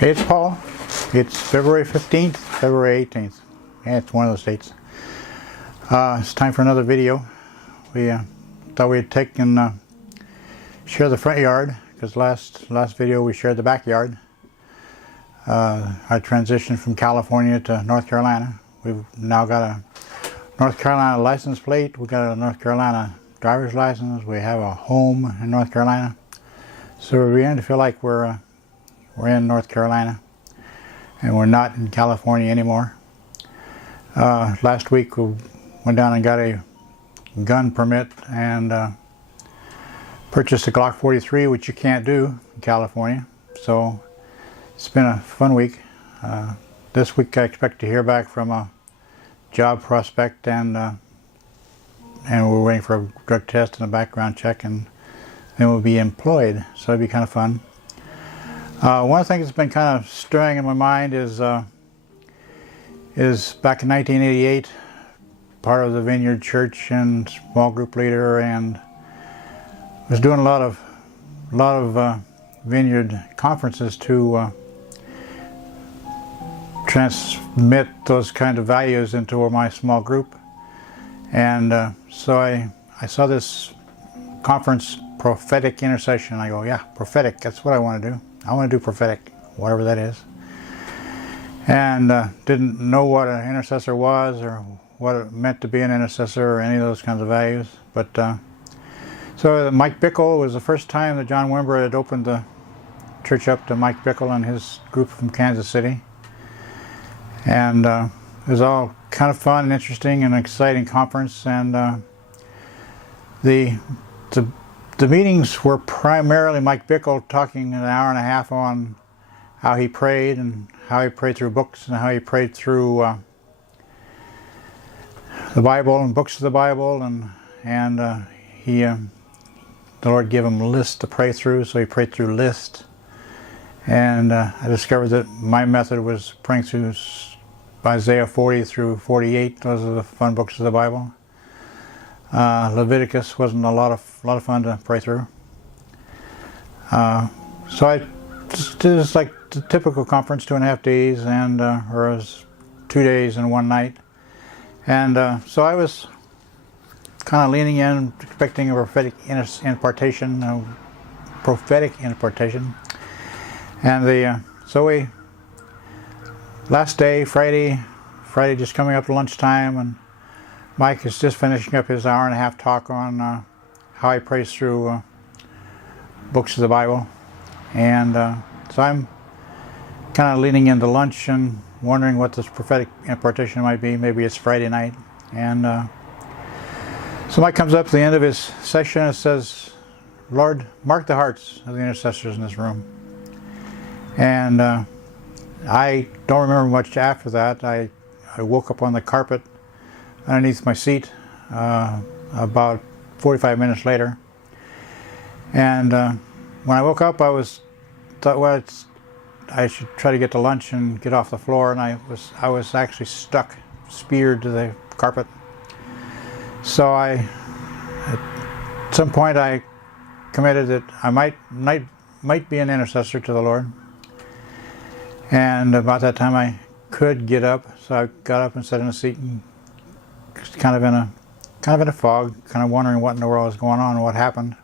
Hey, it's Paul. It's February 15th, February 18th. Yeah, it's one of those dates. It's time for another video. We thought we'd take and share the front yard, because last video we shared the backyard. I transitioned from California to North Carolina. We've now got a North Carolina license plate. We've got a North Carolina driver's license. We have a home in North Carolina. So we're beginning to feel like we're in North Carolina, and we're not in California anymore. Last week we went down and got a gun permit and purchased a Glock 43, which you can't do in California. So it's been a fun week. This week I expect to hear back from a job prospect, and we're waiting for a drug test and a background check, and then we'll be employed. So it'd be kind of fun. One of the things that's been kind of stirring in my mind is back in 1988, part of the Vineyard Church and small group leader, and was doing a lot of Vineyard conferences to transmit those kind of values into my small group. And so I saw this conference, Prophetic Intercession, and I go, yeah, prophetic, that's what I want to do. I want to do prophetic, whatever that is. And didn't know what an intercessor was, or what it meant to be an intercessor, or any of those kinds of values. But so Mike Bickle was the first time that John Wimber had opened the church up to Mike Bickle and his group from Kansas City. And it was all kind of fun and interesting and exciting conference. And the meetings were primarily Mike Bickle talking an hour and a half on how he prayed, and how he prayed through books, and how he prayed through the Bible and books of the Bible, and the Lord gave him a list to pray through, so he prayed through list. And I discovered that my method was praying through Isaiah 40 through 48. Those are the fun books of the Bible. Leviticus wasn't a lot of fun to pray through. So I just did this like the typical conference, 2.5 days, and or it was 2 days and one night. And so I was kind of leaning in, expecting a prophetic impartation, and so we last day, Friday just coming up to lunchtime, and Mike is just finishing up his hour and a half talk on how he prays through books of the Bible. And so I'm kind of leaning into lunch and wondering what this prophetic impartation might be. Maybe it's Friday night. And so Mike comes up at the end of his session and says, "Lord, mark the hearts of the intercessors in this room." And I don't remember much after that. I woke up on the carpet underneath my seat about 45 minutes later, and when I woke up, I thought, well, I should try to get to lunch and get off the floor, and I was actually stuck, speared to the carpet. So at some point I committed that I might be an intercessor to the Lord, and about that time I could get up, so I got up and sat in a seat, and kind of in a fog, kind of wondering what in the world was going on and what happened.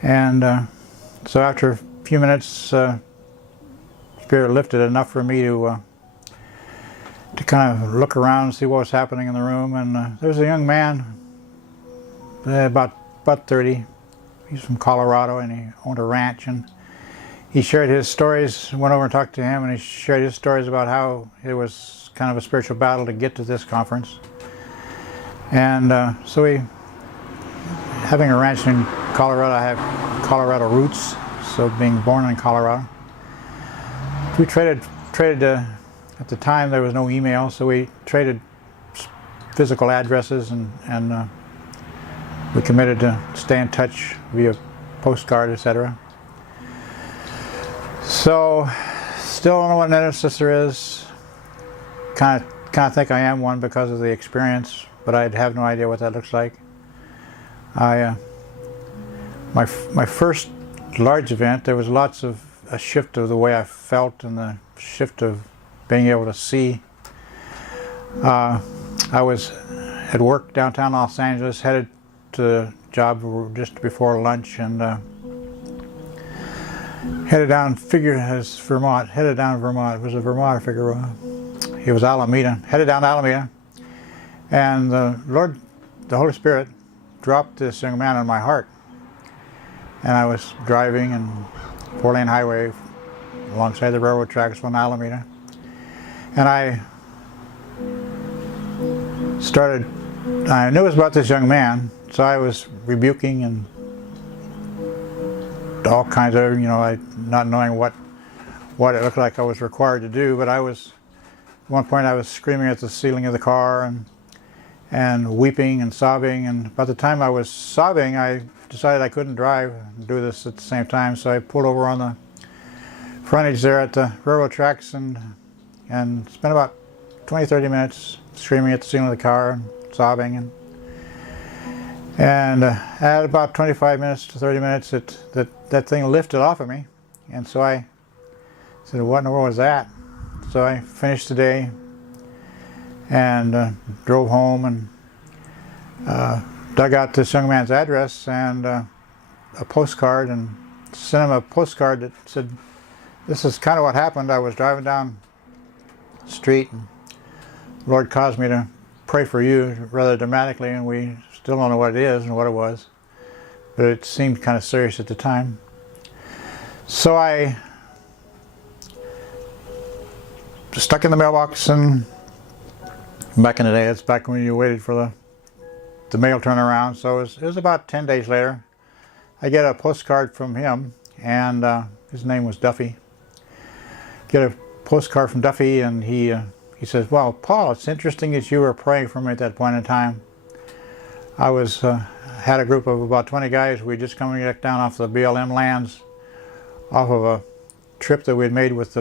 And so after a few minutes, spirit lifted enough for me to kind of look around and see what was happening in the room. And there was a young man, about 30. He's from Colorado, and he owned a ranch, and he shared his stories. Went over and talked to him, and he shared his stories about how it was kind of a spiritual battle to get to this conference. And so having a ranch in Colorado, I have Colorado roots, so being born in Colorado. We traded at the time there was no email, so we traded physical addresses, and we committed to stay in touch via postcard, etc. So still don't know what an intercessor is. Kind of think I am one because of the experience, but I have no idea what that looks like. My first large event, there was lots of a shift of the way I felt and the shift of being able to see. I was at work downtown Los Angeles, headed to the job just before lunch, and headed down Vermont. It was a Vermont, I figure. It was Alameda. Headed down to Alameda, and the Holy Spirit dropped this young man on my heart. And I was driving in 4-lane highway alongside the railroad tracks from Alameda, and I knew it was about this young man, so I was rebuking and all kinds of, not knowing what it looked like I was required to do, but at one point I was screaming at the ceiling of the car and weeping and sobbing, and by the time I was sobbing, I decided I couldn't drive and do this at the same time, so I pulled over on the frontage there at the railroad tracks and spent about 20-30 minutes screaming at the ceiling of the car and sobbing, and at about 25 minutes to 30 minutes that thing lifted off of me, and so I said, what in the world was that? So I finished the day and drove home and dug out this young man's address and a postcard, and sent him a postcard that said, this is kind of what happened. I was driving down the street, and the Lord caused me to pray for you rather dramatically, and we still don't know what it is and what it was, but it seemed kind of serious at the time. So I stuck in the mailbox, and back in the day, it's back when you waited for the mail turnaround, so it was about 10 days later. I get a postcard from him, and his name was Duffy. Get a postcard from Duffy, and he says, well, Paul, it's interesting that you were praying for me at that point in time. I had a group of about 20 guys. We just coming back down off the BLM lands, off of a trip that we had made with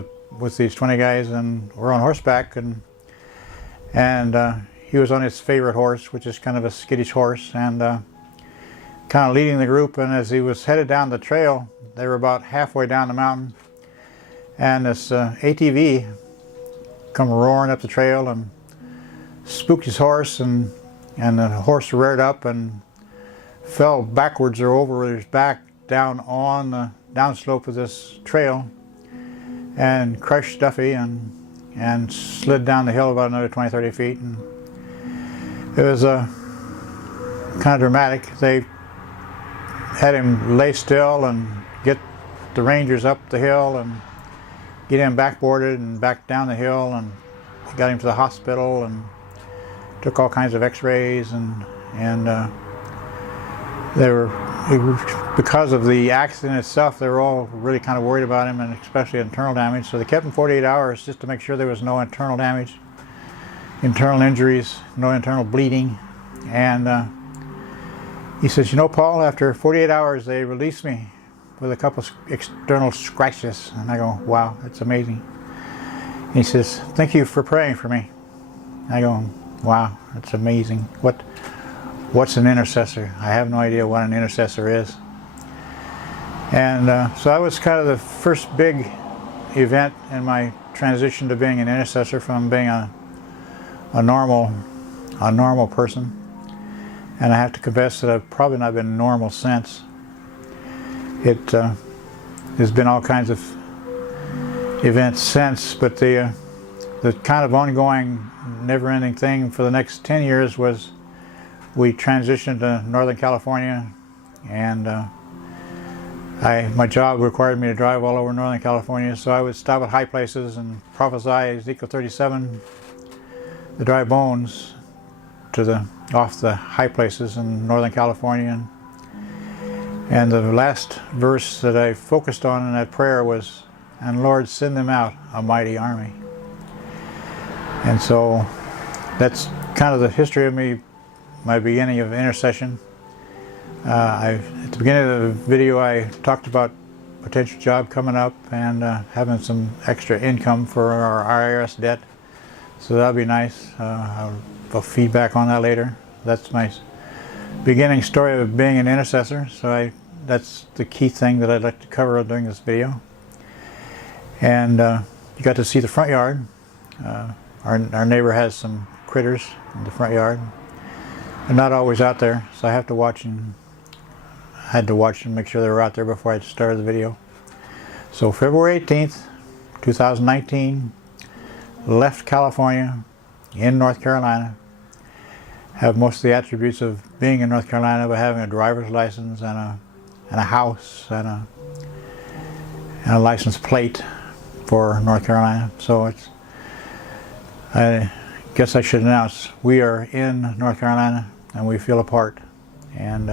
these 20 guys, and we're on horseback, and he was on his favorite horse, which is kind of a skittish horse, and kind of leading the group. And as he was headed down the trail, they were about halfway down the mountain, and this ATV come roaring up the trail and spooked his horse, and the horse reared up and fell backwards or over his back down on the downslope of this trail and crushed Duffy and slid down the hill about another 20-30 feet. And it was kind of dramatic. They had him lay still and get the rangers up the hill and get him backboarded and back down the hill, and got him to the hospital and took all kinds of x-rays, and they were, because of the accident itself, they were all really kind of worried about him, and especially internal damage, so they kept him 48 hours just to make sure there was no internal damage, internal injuries, no internal bleeding. And he says, Paul, after 48 hours they released me with a couple external scratches. And I go, wow, that's amazing. And he says, thank you for praying for me. I go, wow, that's amazing. What's an intercessor? I have no idea what an intercessor is. And so that was kind of the first big event in my transition to being an intercessor, from being a normal person. And I have to confess that I've probably not been normal since. There's been all kinds of events since, but the kind of ongoing, never-ending thing for the next 10 years was we transitioned to Northern California, and my job required me to drive all over Northern California, so I would stop at high places and prophesy Ezekiel 37, the dry bones, off the high places in Northern California. And the last verse that I focused on in that prayer was, and Lord, send them out, a mighty army. And so that's kind of the history of me, my beginning of intercession. At the beginning of the video I talked about potential job coming up and having some extra income for our IRS debt. So that'll be nice. I'll feedback on that later. That's my beginning story of being an intercessor. So that's the key thing that I'd like to cover during this video. And you got to see the front yard. Our neighbor has some critters in the front yard. They're not always out there, so I have to watch and had to watch and make sure they were out there before I started the video. So February 18th, 2019, left California, in North Carolina. Have most of the attributes of being in North Carolina, but having a driver's license and a house and a license plate for North Carolina. So it's, I guess I should announce, we are in North Carolina and we feel a part. And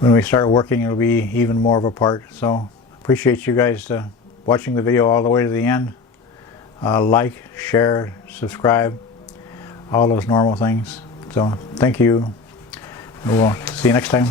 when we start working, it'll be even more of a part. So appreciate you guys watching the video all the way to the end. Like, share, subscribe, all those normal things. So thank you. We'll see you next time.